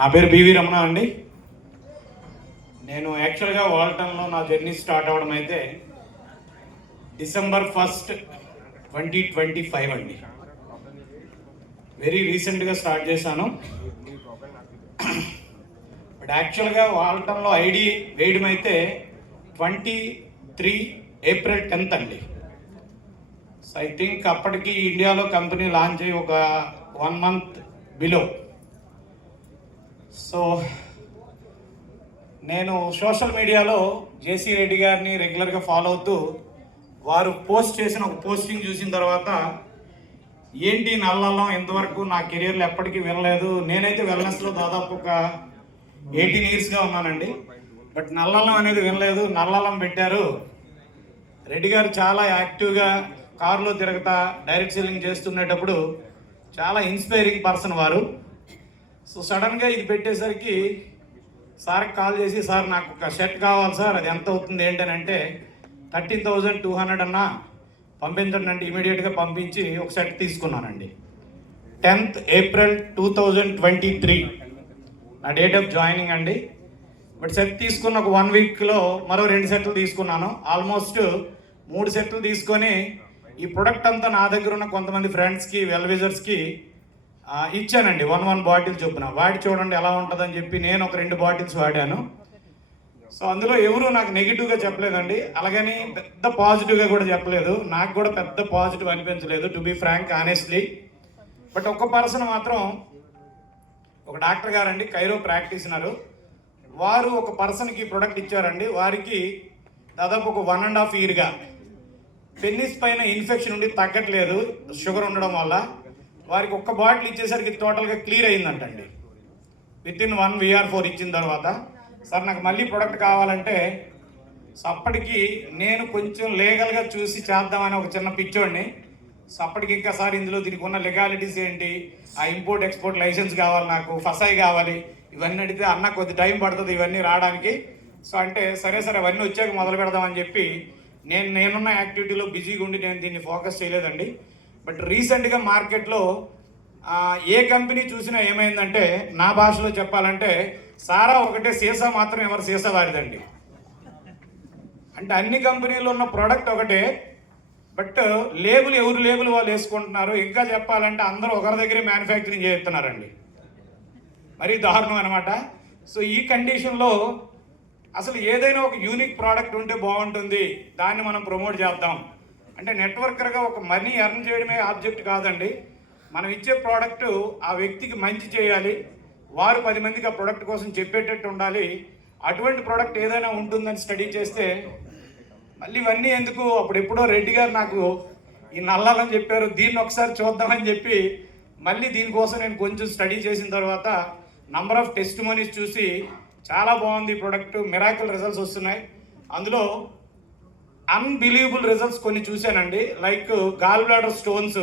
నా పేరు బివి రమణ అండి. నేను యాక్చువల్గా వాల్టన్లో నా జర్నీ స్టార్ట్ అవ్వడం అయితే December 1st, 2025 అండి. వెరీ రీసెంట్గా స్టార్ట్ చేశాను. బట్ యాక్చువల్గా వాల్టన్లో ఐడి వేయడం అయితే 23 April 10th అండి. సో ఐ థింక్ అప్పటికి ఇండియాలో కంపెనీ లాంచ్ అయ్యి ఒక 1 month బిలో. సో నేను సోషల్ మీడియాలో జేసీ రెడ్డి గారిని రెగ్యులర్గా ఫాలో అవుతూ వారు పోస్ట్ చేసిన ఒక పోస్టింగ్ చూసిన తర్వాత ఏంటి నల్లల్లం ఇంతవరకు నా కెరియర్లో ఎప్పటికీ వినలేదు. నేనైతే వెల్నెస్లో దాదాపు ఒక 18 yearsగా ఉన్నానండి. బట్ నల్లల్లం అనేది వినలేదు. నల్లల్లం పెట్టారు. రెడ్డి గారు చాలా యాక్టివ్గా కారులో తిరుగుతా డైరెక్ట్ సెల్లింగ్ చేస్తున్నప్పుడు చాలా ఇన్స్పైరింగ్ పర్సన్ వారు. సో సడన్గా ఇది పెట్టేసరికి సార్కి కాల్ చేసి, సార్ నాకు ఒక షర్ట్ కావాలి సార్, అది ఎంత అవుతుంది ఏంటని అంటే 13,200 అన్నా పంపించండి అంటే ఇమీడియట్గా పంపించి ఒక షర్ట్ తీసుకున్నానండి. 10th April 2023 నా డేట్ ఆఫ్ జాయినింగ్ అండి. బట్ షర్ట్ తీసుకున్న ఒక 1 weekలో మరో 2 సెట్లు తీసుకున్నాను. ఆల్మోస్ట్ 3 సెట్లు తీసుకొని ఈ ప్రొడక్ట్ అంతా నా దగ్గర ఉన్న కొంతమంది ఫ్రెండ్స్కి వెల్ విజర్స్కి ఇచ్చానండి. 1 బాటిల్ చొప్పున వాడి చూడండి ఎలా ఉంటుందని చెప్పి నేను ఒక 2 బాటిల్స్ వాడాను. సో అందులో ఎవరు నాకు నెగిటివ్గా చెప్పలేదండి, అలాగని పెద్ద పాజిటివ్గా కూడా చెప్పలేదు. నాకు కూడా పెద్ద పాజిటివ్ అనిపించలేదు, to be frank honestly. But ఒక పర్సన్ మాత్రం, ఒక డాక్టర్ గారండి, కైరో ప్రాక్టీషనరు, వారు ఒక పర్సన్కి ప్రొడక్ట్ ఇచ్చారండి. వారికి దాదాపు ఒక 1.5 yearగా పెన్నిస్ పైన ఇన్ఫెక్షన్ ఉండి తగ్గట్లేదు షుగర్ ఉండడం వల్ల. వారికి ఒక్క బాటిల్ ఇచ్చేసరికి టోటల్గా క్లియర్ అయిందంటండి. వితిన్ 1 VR4 ఇచ్చిన తర్వాత, సార్ నాకు మళ్ళీ ప్రొడక్ట్ కావాలంటే, సో అప్పటికి నేను కొంచెం లీగల్గా చూసి చేద్దామని ఒక చిన్న పిచ్చోడిని. సో అప్పటికి ఇంకా సార్ ఇందులో దీనికి ఉన్న లీగాలిటీస్ ఏంటి, ఆ ఇంపోర్ట్ ఎక్స్పోర్ట్ లైసెన్స్ కావాలి, నాకు ఫసాయి కావాలి, ఇవన్నీ అడిగితే అన్న కొద్ది టైం పడుతుంది ఇవన్నీ రావడానికి. సో అంటే సరే అవన్నీ వచ్చాక మొదలు పెడదామని చెప్పి నేనున్న యాక్టివిటీలో బిజీగా ఉండి నేను దీన్ని ఫోకస్ చేయలేదండి. బట్ రీసెంట్గా మార్కెట్లో ఏ కంపెనీ చూసినా ఏమైందంటే, నా భాషలో చెప్పాలంటే సారా ఒకటే, సీసా మాత్రం ఎవరు సీసా వారిదండి. అంటే అన్ని కంపెనీలు ఉన్న ప్రోడక్ట్ ఒకటే, బట్ లేబుల్ ఎవరు లేబుల్ వాళ్ళు వేసుకుంటున్నారు. ఇంకా చెప్పాలంటే అందరూ ఒకరి దగ్గరే మ్యానుఫ్యాక్చరింగ్ చేస్తున్నారండి. మరీ దారుణం అనమాట. సో ఈ కండిషన్లో అసలు ఏదైనా ఒక యూనిక్ ప్రోడక్ట్ ఉంటే బాగుంటుంది, దాన్ని మనం ప్రమోట్ చేద్దాం అంటే, నెట్వర్కర్గా ఒక మనీ ఎర్న్ చేయడమే ఆబ్జెక్ట్ కాదండి. మనం ఇచ్చే ప్రోడక్ట్ ఆ వ్యక్తికి మంచి చేయాలి, వారు 10 మందికి ఆ ప్రోడక్ట్ కోసం చెప్పేటట్టు ఉండాలి. అటువంటి ప్రోడక్ట్ ఏదైనా ఉంటుందని స్టడీ చేస్తే, మళ్ళీ ఇవన్నీ ఎందుకు, అప్పుడెప్పుడో రెడ్డి గారు నాకు ఈ నల్లాలని చెప్పారు, దీన్ని ఒకసారి చూద్దామని చెప్పి మళ్ళీ దీనికోసం నేను కొంచెం స్టడీ చేసిన తర్వాత నంబర్ ఆఫ్ టెస్టిమోనీస్ చూసి చాలా బాగుంది ప్రోడక్ట్, మిరాకిల్ రిజల్ట్స్ వస్తున్నాయి. అందులో అన్బిలీవబుల్ రిజల్ట్స్ కొన్ని చూశానండి. Like gall bladder stones,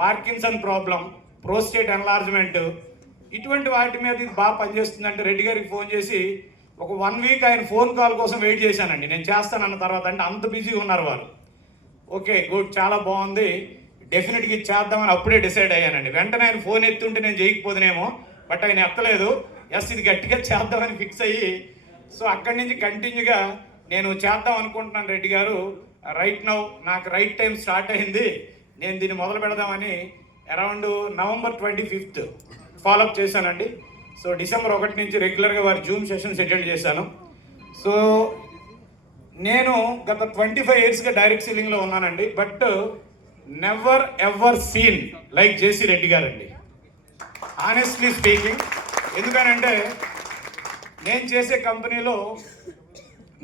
Parkinson problem, prostate enlargement, ఇటువంటి వాటి మీద ఇది బాగా పనిచేస్తుందంటే రెడ్డి గారికి ఫోన్ చేసి ఒక 1 week ఆయన ఫోన్ కాల్ కోసం వెయిట్ చేశానండి. నేను చేస్తానన్న తర్వాత, అంటే అంత బిజీగా ఉన్నారు వారు. ఓకే గుడ్, చాలా బాగుంది, డెఫినెట్గా ఇది చేద్దామని అప్పుడే డిసైడ్ అయ్యానండి. వెంటనే ఆయన ఫోన్ ఎత్తుంటే నేను చేయకపోదునేమో, బట్ ఆయన ఎత్తలేదు. ఇది గట్టిగా చేద్దామని ఫిక్స్ అయ్యి, సో అక్కడి నుంచి కంటిన్యూగా నేను చేద్దాం అనుకుంటున్నాను. రెడ్డి గారు రైట్ నౌ నాకు రైట్ టైం స్టార్ట్ అయింది, నేను దీన్ని మొదలు పెడదామని అరౌండ్ November 25th ఫాలోఅప్ చేశానండి. సో December 1 నుంచి రెగ్యులర్గా వారి జూమ్ సెషన్స్ అటెండ్ చేశాను. సో నేను గత 25 yearsగా డైరెక్ట్ సెల్లింగ్లో ఉన్నానండి. But never ever seen like JC Reddy గారండి, ఆనెస్ట్లీ స్పీకింగ్. ఎందుకనంటే నేను చేసే కంపెనీలో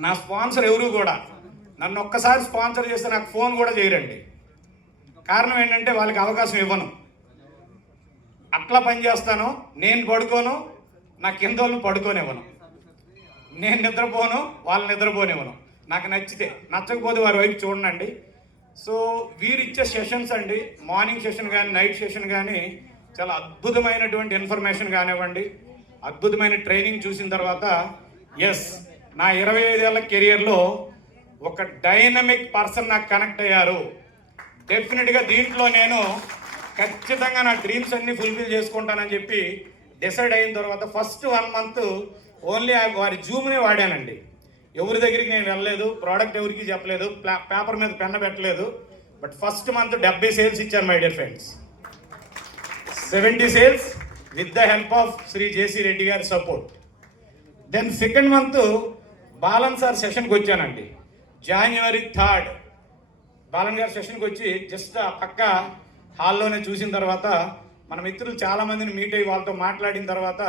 నా స్పాన్సర్ ఎవరు కూడా నన్ను ఒక్కసారి స్పాన్సర్ చేస్తే నాకు ఫోన్ కూడా చేయరండి. కారణం ఏంటంటే వాళ్ళకి అవకాశం ఇవ్వను, అట్లా పని చేస్తాను. నేను పడుకోను, నా కింద వాళ్ళని పడుకోనివ్వను, నేను నిద్రపోను, వాళ్ళు నిద్రపోనివ్వను. నాకు నచ్చితే, నచ్చకపోతే వారి వైపు చూడండి. సో వీరిచ్చే సెషన్స్ అండి, మార్నింగ్ సెషన్ కానీ నైట్ సెషన్ కానీ చాలా అద్భుతమైనటువంటి ఇన్ఫర్మేషన్ కానివ్వండి, అద్భుతమైన ట్రైనింగ్ చూసిన తర్వాత ఎస్, నా 25 ఏళ్ల కెరియర్లో ఒక డైనమిక్ పర్సన్ నాకు కనెక్ట్ అయ్యారు. డెఫినెట్గా దీంట్లో నేను ఖచ్చితంగా నా డ్రీమ్స్ అన్ని ఫుల్ఫిల్ చేసుకుంటానని చెప్పి డిసైడ్ అయిన తర్వాత ఫస్ట్ 1 మంత్ ఓన్లీ వారి జూమ్నే వాడానండి. ఎవరి దగ్గరికి నేను వెళ్ళలేదు, ప్రోడక్ట్ ఎవరికి చెప్పలేదు, పేపర్ మీద పెన్న పెట్టలేదు. బట్ ఫస్ట్ మంత్ 70 సేల్స్ ఇచ్చాను my dear friends. 70 sales with the help of Shri JC Reddy గారి support. Then second month Balan sir సెషన్కి వచ్చానండి. January 3rd బాలన్ గారి సెషన్కి వచ్చి జస్ట్ ఆ పక్క హాల్లోనే చూసిన తర్వాత మన మిత్రులు చాలామందిని మీట్ అయ్యి వాళ్ళతో మాట్లాడిన తర్వాత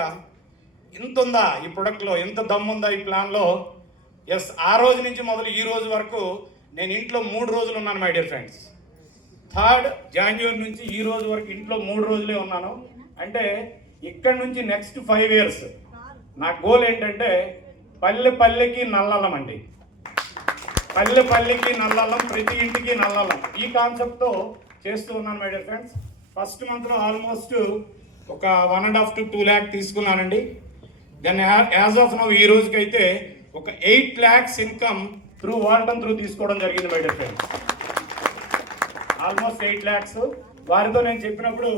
ఇంత ఉందా ఈ ప్రొడక్ట్లో, ఎంత దమ్ముందా ఈ ప్లాన్లో. ఎస్, ఆ రోజు నుంచి మొదలు ఈ రోజు వరకు నేను ఇంట్లో 3 రోజులు ఉన్నాను my dear friends. 3rd January నుంచి ఈ రోజు వరకు ఇంట్లో 3 రోజులే ఉన్నాను. అంటే ఇక్కడ నుంచి నెక్స్ట్ 5 years నా గోల్ ఏంటంటే పల్లె పల్లెకి నల్లలం అండి. పల్లె పల్లెకి నల్లలం, ప్రతి ఇంటికి నల్లలం, ఈ కాన్సెప్ట్తో చేస్తూ ఉన్నాను మై డియర్ ఫ్రెండ్స్. ఫస్ట్ మంత్లో ఆల్మోస్ట్ ఒక 1.5 to 2 lakh తీసుకున్నానండి. దెన్ యాజ్ ఆఫ్ నౌ ఈ రోజుకైతే ఒక 8 lakhs income through Walton through తీసుకోవడం జరిగింది my dear friends. Almost 8 lakhs. వారితో నేను చెప్పినప్పుడు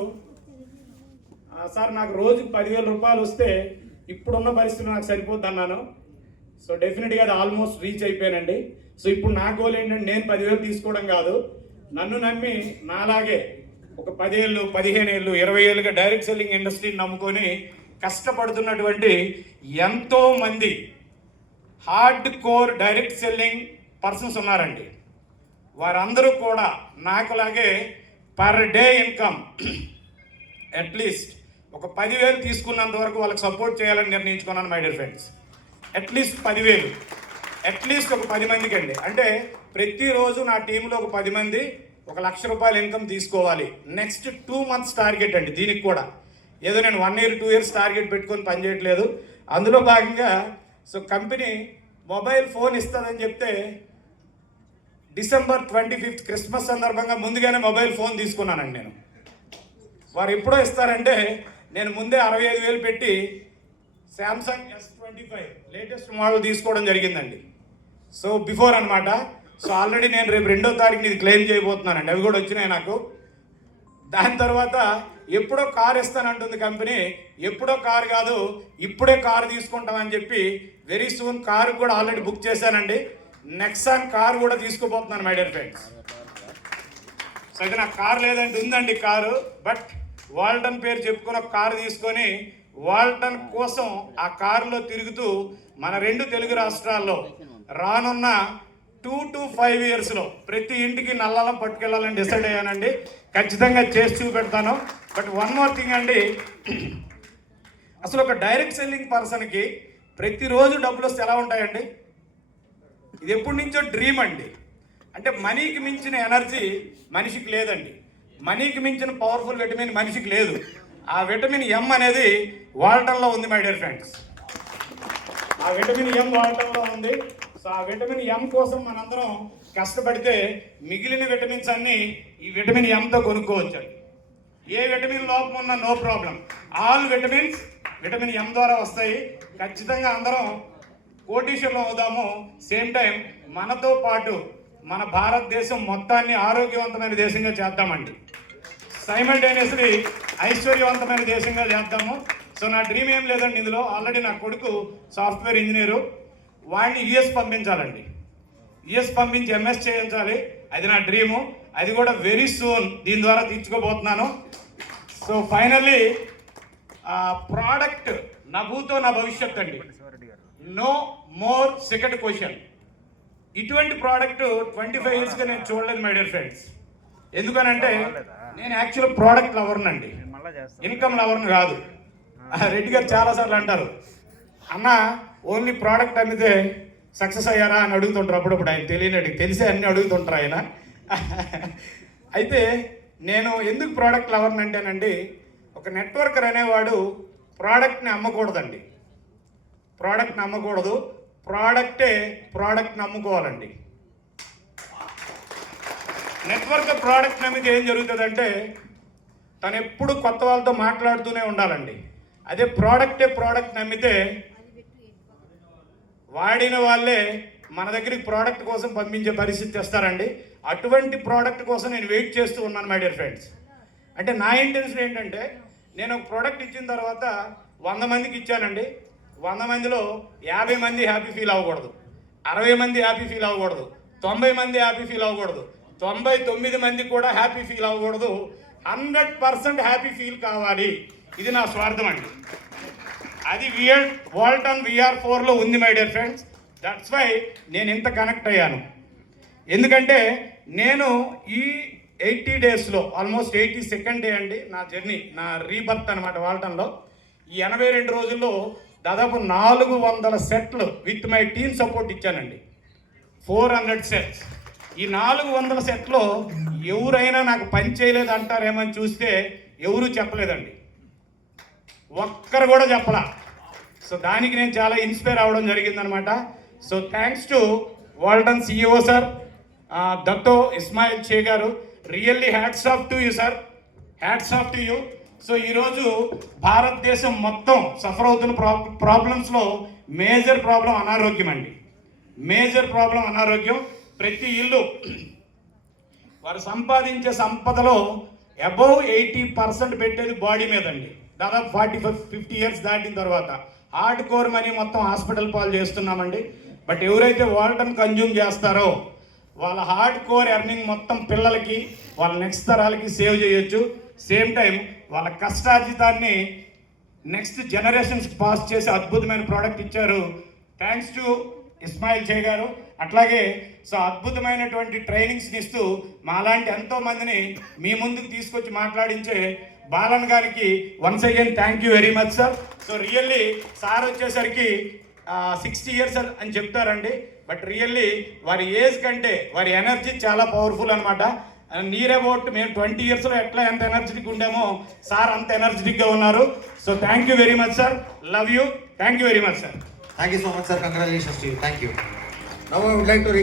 సార్ నాకు రోజుకి 10,000 రూపాయలు వస్తే ఇప్పుడున్న పరిస్థితి నాకు సరిపోద్ది అన్నాను. సో డెఫినెట్గా అది ఆల్మోస్ట్ రీచ్ అయిపోయానండి. సో ఇప్పుడు నా గోల్ ఏంటంటే నేను 10,000 తీసుకోవడం కాదు, నన్ను నమ్మి నాలాగే ఒక 10 ఏళ్ళు 15 ఏళ్ళు 20 ఏళ్ళుగా డైరెక్ట్ సెల్లింగ్ ఇండస్ట్రీని నమ్ముకొని కష్టపడుతున్నటువంటి ఎంతోమంది hard core direct selling persons ఉన్నారండి. వారందరూ కూడా నాకులాగే పర్ డే ఇన్కమ్ అట్లీస్ట్ ఒక 10,000 తీసుకున్నంత వరకు వాళ్ళకి సపోర్ట్ చేయాలని నిర్ణయించుకున్నాను my dear friends. At least 10,000, at least ఒక 10 మందికి అండి. అంటే ప్రతిరోజు నా టీంలో ఒక 10 మంది 1,00,000 రూపాయలు ఇన్కమ్ తీసుకోవాలి. నెక్స్ట్ 2 months టార్గెట్ అండి. దీనికి కూడా ఏదో నేను 1 year 2 years టార్గెట్ పెట్టుకొని పనిచేయట్లేదు. అందులో భాగంగా సో కంపెనీ మొబైల్ ఫోన్ ఇస్తుందని చెప్తే December 25th క్రిస్మస్ సందర్భంగా ముందుగానే మొబైల్ ఫోన్ తీసుకున్నానండి నేను. వారు ఎప్పుడో ఇస్తారంటే నేను ముందే 65,000 పెట్టి శాంసంగ్ S25 లేటెస్ట్ మోడల్ తీసుకోవడం జరిగిందండి. సో బిఫోర్ అనమాట. సో ఆల్రెడీ నేను రేపు 2వ తారీఖుని ఇది క్లెయిమ్ చేయబోతున్నానండి. అవి కూడా వచ్చినాయి నాకు. దాని తర్వాత ఎప్పుడో కారు ఇస్తానంటుంది కంపెనీ. ఎప్పుడో కారు కాదు, ఇప్పుడే కారు తీసుకుంటామని చెప్పి వెరీ సూన్ కారు కూడా ఆల్రెడీ బుక్ చేశానండి. నెక్సాన్ కారు కూడా తీసుకోబోతున్నాను మై డియర్ ఫ్రెండ్స్. సో అయితే నాకు కారు లేదంటే ఉందండి కారు, బట్ వాల్టన్ పేరు చెప్పుకుని ఒక కారు తీసుకొని వాల్టన్ కోసం ఆ కారులో తిరుగుతూ మన 2 తెలుగు రాష్ట్రాల్లో రానున్న 2 to 5 yearsలో ప్రతి ఇంటికి నల్లలం పట్టుకెళ్ళాలని డిసైడ్ అయ్యానండి. ఖచ్చితంగా చేసి చూపెడతాను. బట్ వన్ మోర్ థింగ్ అండి, అసలు ఒక డైరెక్ట్ సెల్లింగ్ పర్సన్కి ప్రతిరోజు డబ్బులు వస్తే ఎలా ఉంటాయండి? ఇది ఎప్పటి నుంచో డ్రీమ్ అండి. అంటే మనీకి మించిన ఎనర్జీ మనిషికి లేదండి. మనీకి మించిన పవర్ఫుల్ విటమిన్ మనిషికి లేదు. ఆ విటమిన్ ఎం అనేది వాల్టన్లో ఉంది మై డియర్ ఫ్రెండ్స్. ఆ విటమిన్ ఎం వాల్టన్లో ఉంది. సో ఆ విటమిన్ ఎం కోసం మనందరం కష్టపడితే మిగిలిన విటమిన్స్ అన్నీ ఈ విటమిన్ ఎంతో కొనుక్కోవచ్చు. ఏ విటమిన్ లోపం ఉన్నా no problem, all vitamins vitamin M ద్వారా వస్తాయి. ఖచ్చితంగా అందరం కోటీశ్వరులు అవుదాము. సేమ్ టైం మనతో పాటు మన భారతదేశం మొత్తాన్ని ఆరోగ్యవంతమైన దేశంగా చేద్దామండి. సైమల్టేనియస్లీ ఐశ్వర్యవంతమైన దేశంగా చేద్దాము. సో నా డ్రీమ్ ఏం లేదండి ఇందులో. ఆల్రెడీ నా కొడుకు సాఫ్ట్వేర్ ఇంజనీరు, వాడిని యుఎస్ పంపించాలండి. యుఎస్ పంపించి ఎంఎస్ చేయించాలి, అది నా డ్రీము. అది కూడా వెరీ సూన్ దీని ద్వారా తీర్చుకోబోతున్నాను. సో ఫైనల్లీ ప్రోడక్ట్ నభూతో నా భవిష్యత్ అండి. No more second question. ఇటువంటి ప్రోడక్ట్ 25 yearsగా నేను చూడలేదు మై డియర్ ఫ్రెండ్స్. ఎందుకనంటే నేను యాక్చువల్ ప్రోడక్ట్ లవర్నండి, ఇన్కమ్ లవర్ని కాదు. రెడ్డి గారు చాలాసార్లు అంటారు, అన్న ఓన్లీ ప్రోడక్ట్ అమ్మితే సక్సెస్ అయ్యారా అని అడుగుతుంటారు. అప్పుడప్పుడు ఆయన తెలిసే అన్నీ అడుగుతుంటారు ఆయన. అయితే నేను ఎందుకు ప్రోడక్ట్ లవర్ని అంటేనండి, ఒక నెట్వర్కర్ అనేవాడు ప్రోడక్ట్ని అమ్మకూడదండి. ప్రోడక్ట్ని అమ్మకూడదు, ప్రోడక్ట్ని అమ్ముకోవాలండి. నెట్వర్క్ ప్రోడక్ట్ నమ్మితే ఏం జరుగుతుందంటే తను ఎప్పుడు కొత్త వాళ్ళతో మాట్లాడుతూనే ఉండాలండి. అదే ప్రోడక్ట్ నమ్మితే వాడిన వాళ్ళే మన దగ్గరికి ప్రోడక్ట్ కోసం పంపించే పరిస్థితి తెస్తారండి. అటువంటి ప్రోడక్ట్ కోసం నేను వెయిట్ చేస్తూ ఉన్నాను మై డియర్ ఫ్రెండ్స్. అంటే నా ఇంటెన్షన్ ఏంటంటే నేను ఒక ప్రోడక్ట్ ఇచ్చిన తర్వాత 100 మందికి ఇచ్చానండి. 100 మందిలో 50 మంది హ్యాపీ ఫీల్ అవ్వకూడదు, 60 మంది హ్యాపీ ఫీల్ అవ్వకూడదు, 90 మంది హ్యాపీ ఫీల్ అవ్వకూడదు, 99 మంది కూడా హ్యాపీ ఫీల్ అవ్వకూడదు. 100% హ్యాపీ ఫీల్ కావాలి. ఇది నా స్వార్థం అండి. అది వాల్టన్ VR4లో ఉంది my dear friends. That's why నేను ఇంత కనెక్ట్ అయ్యాను. ఎందుకంటే నేను ఈ 80 డేస్లో ఆల్మోస్ట్ 82nd డే అండి నా జర్నీ, నా రీబర్త్ అనమాట వాల్టన్లో. ఈ 82 రోజుల్లో దాదాపు 400 సెట్లు విత్ మై టీమ్ సపోర్ట్ ఇచ్చానండి. 400 సెట్స్. ఈ 400 సెట్లో ఎవరైనా నాకు పని చేయలేదు అంటారేమని చూస్తే ఎవరు చెప్పలేదండి, ఒక్కరు కూడా చెప్పలా. సో దానికి నేను చాలా ఇన్స్పైర్ అవ్వడం జరిగిందనమాట. So thanks to Walton CEO sir, Dato Ismail షే గారు, really hats off to you sir, hats off to you. So ఈరోజు భారతదేశం మొత్తం సఫర్ అవుతున్న ప్రాబ్లమ్స్లో మేజర్ ప్రాబ్లం అనారోగ్యం అండి. మేజర్ ప్రాబ్లం అనారోగ్యం. ప్రతి ఇల్లు వారు సంపాదించే సంపదలో అబౌవ్ 80% పెట్టేది బాడీ మీద అండి. దాదాపు 40-50 ఇయర్స్ దాటిన తర్వాత హార్డ్ కోర్ మనీ మొత్తం హాస్పిటల్ పాలు చేస్తున్నామండి. బట్ ఎవరైతే వాల్టన్ కన్జ్యూమ్ చేస్తారో వాళ్ళ హార్డ్ కోర్ ఎర్నింగ్ మొత్తం పిల్లలకి, వాళ్ళ నెక్స్ట్ తరాలకి సేవ్ చేయొచ్చు. సేమ్ టైం వాళ్ళ కష్టార్జితాన్ని నెక్స్ట్ జనరేషన్స్కి పాస్ చేసే అద్భుతమైన ప్రోడక్ట్ ఇచ్చారు. థ్యాంక్స్ టు ఇస్మాయిల్ షే గారు. అట్లాగే సో అద్భుతమైనటువంటి ట్రైనింగ్స్ని ఇస్తూ మాలాంటి ఎంతోమందిని మీ ముందుకు తీసుకొచ్చి మాట్లాడించే బాలన్ గారికి once again thank you very much sir. So really sir వచ్చేసరికి 60 ఇయర్స్ అని చెప్తారండి, బట్ రియల్లీ వారి ఏజ్ కంటే వారి ఎనర్జీ చాలా పవర్ఫుల్ అనమాట. నియర్ అబౌట్ మేము 20 ఇయర్స్లో ఎట్లా ఎంత ఎనర్జెటిక్ ఉండేమో సార్ అంత ఎనర్జెటిక్గా ఉన్నారు. So thank you very much sir, love you, thank you very much sir. Thank you so much, sir. Congratulations to you. Thank you. Now I would like to